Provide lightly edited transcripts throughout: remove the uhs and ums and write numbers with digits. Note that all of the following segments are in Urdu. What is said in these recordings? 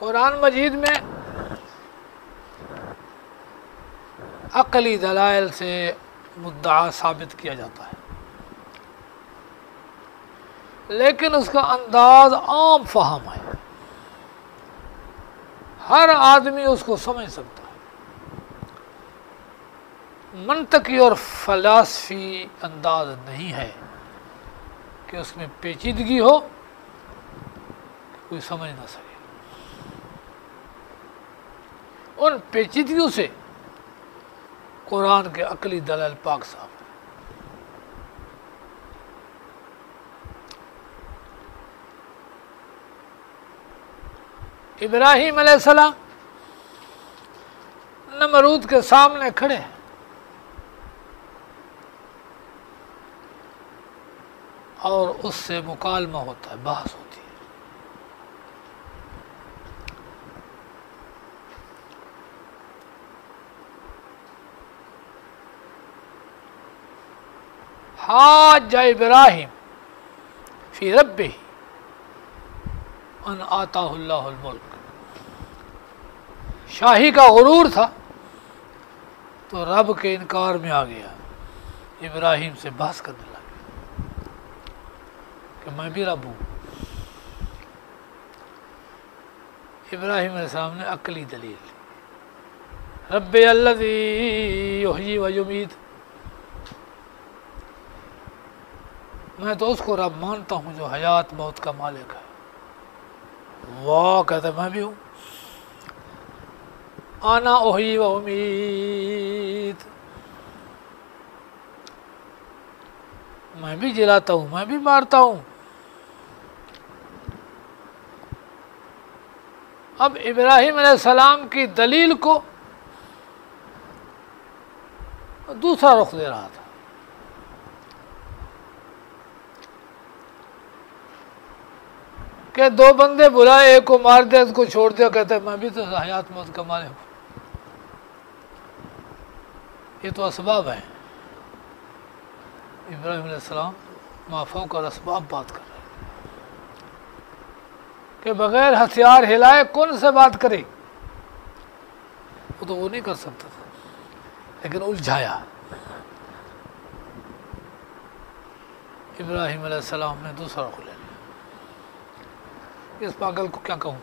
قرآن مجید میں عقلی دلائل سے مدعا ثابت کیا جاتا ہے، لیکن اس کا انداز عام فہم ہے، ہر آدمی اس کو سمجھ سکتا ہے، منطقی اور فلسفی انداز نہیں ہے کہ اس میں پیچیدگی ہو کوئی سمجھ نہ سکے۔ ان پیچیدگیوں سے قرآن کے عقلی دلائل پاک صاحب ہیں۔ ابراہیم علیہ السلام نمرود کے سامنے کھڑے ہیں، اور اس سے مکالمہ ہوتا ہے، بحث ہوتی ہے۔ حاج ابراہیم فی ربہ ان آتاہ اللہ الملک، شاہی کا غرور تھا تو رب کے انکار میں آ گیا، ابراہیم سے بحث کرنے لگا کہ میں بھی رب ہوں۔ ابراہیم علیہ السلام نے عقلی دلیل لی، رب الذی یحیی و یمیت، میں تو اس کو رب مانتا ہوں جو حیات موت کا مالک ہے۔ وہ کہتا ہے میں بھی ہوں، انا احیی و امیت، میں بھی جلاتا ہوں میں بھی مارتا ہوں۔ اب ابراہیم علیہ السلام کی دلیل کو دوسرا رخ دے رہا تھا، کہ دو بندے بلائے، ایک کو مار دیا، اس کو چھوڑ دیا، کہتے ہیں میں بھی تو حیات موت کا مالک ہوں۔ یہ تو اسباب ہیں، ابراہیم علیہ السلام مافوق اور اسباب بات کر رہے ہیں کہ بغیر ہتھیار ہلائے کون سے بات کرے، وہ تو وہ نہیں کر سکتا تھا، لیکن الجھایا۔ ابراہیم علیہ السلام نے دوسرا رخ لے لیا، اس پاگل کو کیا کہوں؟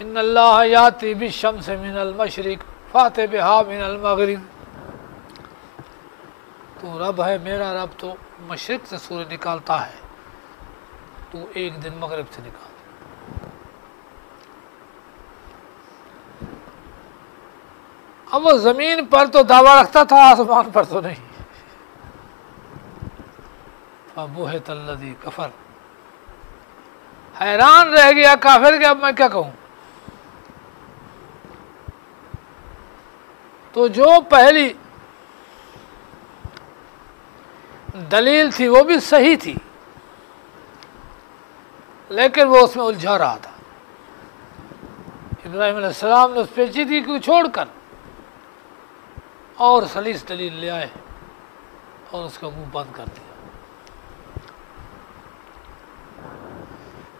ان اللہ یاتی بالشمس من المشرق فات بہا من المغرب، تو رب ہے، میرا رب تو مشرق سے سورج نکالتا ہے، تو ایک دن مغرب سے نکال۔ اب وہ زمین پر تو دعویٰ رکھتا تھا، آسمان پر تو نہیں۔ فَبُہِتَ الَّذِي کفر، حیران رہ گیا کافر کہ اب میں کیا کہوں۔ تو جو پہلی دلیل تھی وہ بھی صحیح تھی، لیکن وہ اس میں الجھا رہا تھا۔ ابراہیم علیہ السلام نے اس پیچیدگی کو چھوڑ کر اور سلیس دلیل لے آئے اور اس کا منہ بند کر دیا۔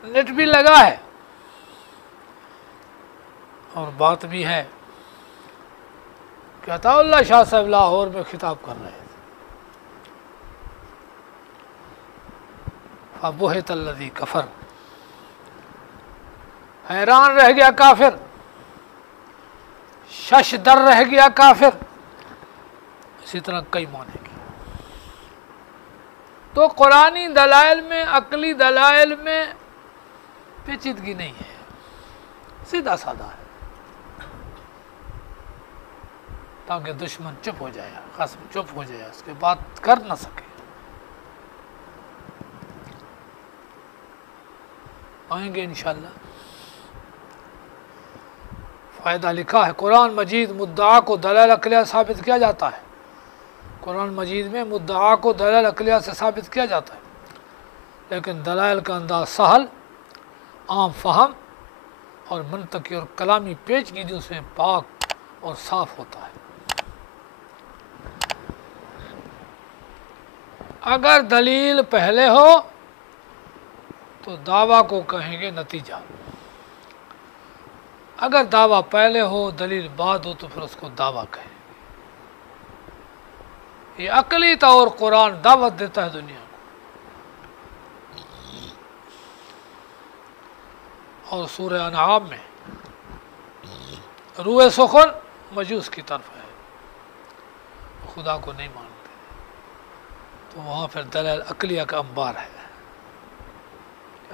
نیٹ بھی لگا ہے اور بات بھی ہے کہ عطا اللہ شاہ صاحب لاہور میں خطاب کر رہے تھے، فَبُہِتَ الَّذِي کفر، حیران رہ گیا کافر، شش در رہ گیا کافر، اسی طرح کئی معنی کی۔ تو قرآنی دلائل میں، عقلی دلائل میں پیچیدگی نہیں ہے، سیدھا سادہ ہے، تاکہ دشمن چپ ہو جائے، خصم چپ ہو جائے، اس کے بات کر نہ سکے۔ آئیں گے انشاءاللہ، فائدہ لکھا ہے، قرآن مجید مدعا کو دلائل عقلیہ ثابت کیا جاتا ہے، قرآن مجید میں مدعا کو دلائل عقلیہ سے ثابت کیا جاتا ہے، لیکن دلائل کا انداز سہل، عام فہم اور منطقی اور کلامی پیچیدگیوں سے پاک اور صاف ہوتا ہے۔ اگر دلیل پہلے ہو تو دعویٰ کو کہیں گے نتیجہ، اگر دعویٰ پہلے ہو دلیل بعد ہو تو پھر اس کو دعویٰ کہے. یہ عقلی طور قرآن دعوت دیتا ہے دنیا کو. اور سورہ انعام میں روح سخن مجوس کی طرف ہے، خدا کو نہیں مانتے، تو وہاں پھر دلائل عقلیہ کا انبار ہے.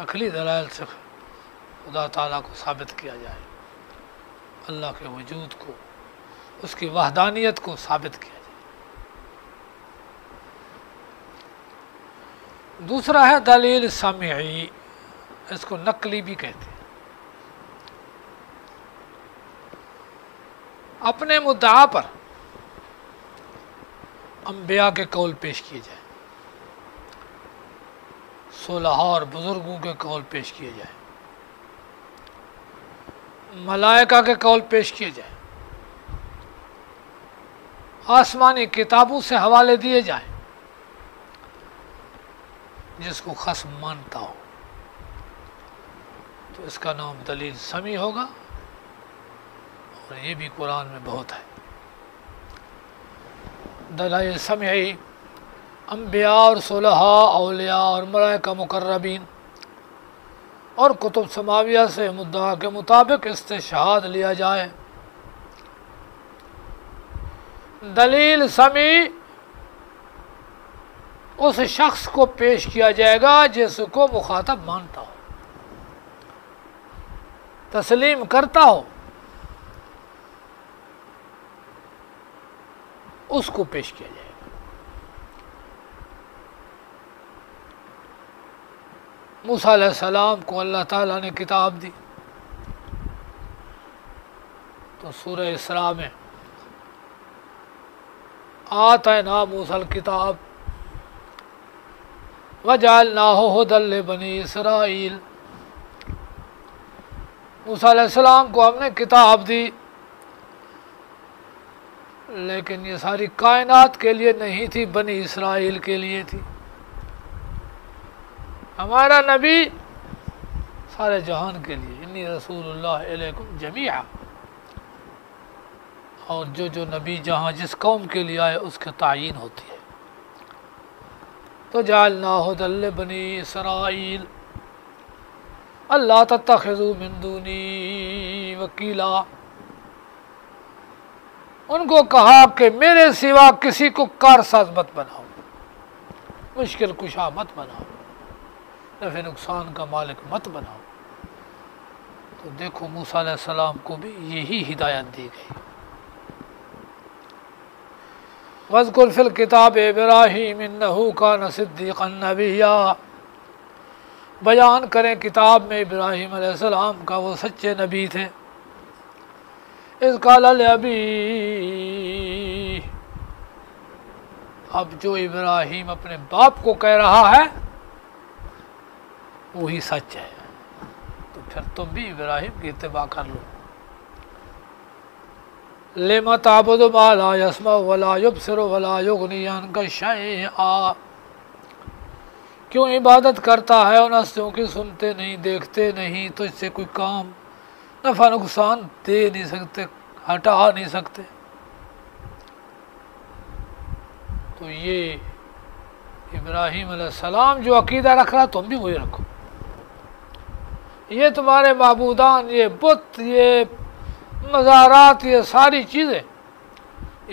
عقلی دلائل سے خدا تعالیٰ کو ثابت کیا جائے، اللہ کے وجود کو، اس کی وحدانیت کو ثابت کیا جائے. دوسرا ہے دلیل سمعی، اس کو نقلی بھی کہتے ہیں. اپنے مدعا پر انبیاء کے قول پیش کیے جائیں، صلحاء اور بزرگوں کے قول پیش کیے جائیں، ملائکہ کے قول پیش کیے جائیں، آسمانی کتابوں سے حوالے دیے جائیں جس کو خصم مانتا ہو، تو اس کا نام دلیل سمعی ہوگا. اور یہ بھی قرآن میں بہت ہے. دلائل سمعی انبیاء اور صلحاء، اولیاء اور ملائکہ مقربین اور کتب سماویہ سے مدعا کے مطابق استشہاد لیا جائے. دلیل سمعی اس شخص کو پیش کیا جائے گا جس کو مخاطب مانتا ہو، تسلیم کرتا ہو، اس کو پیش کیا جائے گا. موسیٰ علیہ السلام کو اللہ تعالیٰ نے کتاب دی، تو سورہ اسراء میں آتینا موسیٰ الکتاب وجعلناہ ھدی لبنی اسرائیل. موسیٰ علیہ السلام کو ہم نے کتاب دی، لیکن یہ ساری کائنات کے لیے نہیں تھی، بنی اسرائیل کے لیے تھی. ہمارا نبی سارے جہان کے لیے، انی رسول اللہ علیکم جمیعا. اور جو نبی جہاں جس قوم کے لیے آئے اس کے تعین ہوتی ہے. تو جعلنا ھدی لبنی اسرائیل اللہ تتخذوا من دونی وکیلا. ان کو کہا کہ میرے سوا کسی کو کارساز مت بناؤ، مشکل کشا مت بناؤ، نفع نقصان کا مالک مت بناؤ. تو دیکھو موسیٰ علیہ السلام کو بھی یہی ہدایت دی گئی. وَاذْكُرْ فِي الْكِتَابِ إِبْرَاهِيمَ إِنَّهُ كَانَ صِدِّيقًا نَبِيًّا. بیان کریں کتاب میں ابراہیم علیہ السلام کا، وہ سچے نبی تھے. اذ قال لأبی، اب جو ابراہیم اپنے باپ کو کہہ رہا ہے وہی سچ ہے، تو پھر تم بھی ابراہیم کی اتباع کر لو. لم تعبد ما لا يسمع ولا يبصر ولا يغني عنك شيئا. کیوں عبادت کرتا ہے ان ہستیوں کی، سنتے نہیں، دیکھتے نہیں، تو اس سے کوئی کام نفع نقصان دے نہیں سکتے، ہٹا نہیں سکتے. تو یہ ابراہیم علیہ السلام جو عقیدہ رکھ رہا تم بھی وہی رکھو. یہ تمہارے معبودان، یہ بت، یہ مزارات، یہ ساری چیزیں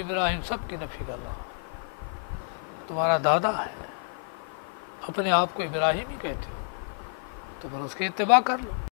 ابراہیم سب کی نفی کر رہا. تمہارا دادا ہے، اپنے آپ کو ابراہیم ہی کہتے ہو، تو پھر اس کی اتباع کر لو.